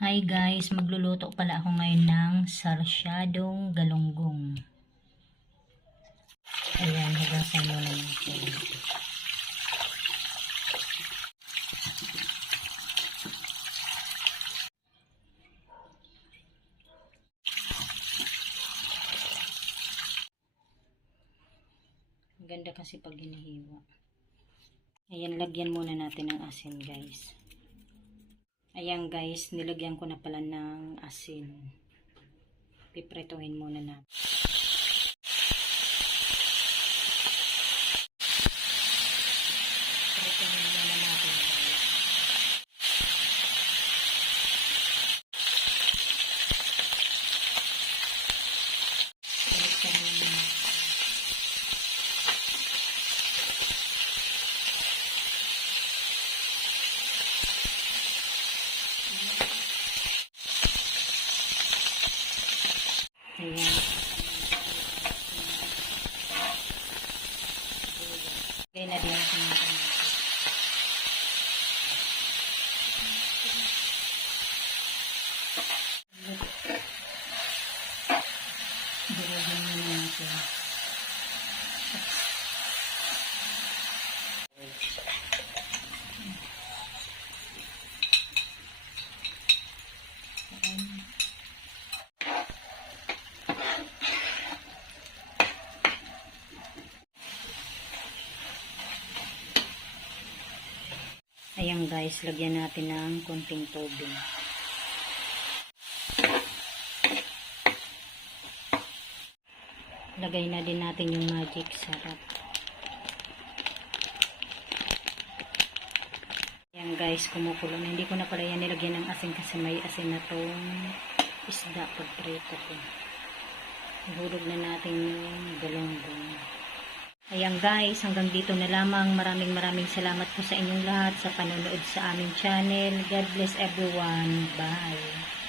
Hi guys, magluluto pala ako ngayon ng sarsyadong galunggong. Ayan, hugasan muna natin. Ganda kasi pag hinihiwa. Ayan, lagyan muna natin ng asin guys. Ayan guys, nilagyan ko na pala ng asin. Piprituhin muna natin. Piprituhin muna natin guys. Piprituhin muna natin. Ayan. Lagay na din ako ng kamatis. Dilagyan muna natin. Ayan guys, lagyan natin ng konting tubig. Lagay na din natin yung magic sarap. Ayan guys, kumukulo na. Hindi ko na pala yan nilagyan ng asin kasi may asin na tong isda pag prito ko. Ihulog na natin yung galunggong. Ayan guys, hanggang dito na lamang. Maraming salamat po sa inyong lahat sa panonood sa aming channel. God bless everyone. Bye!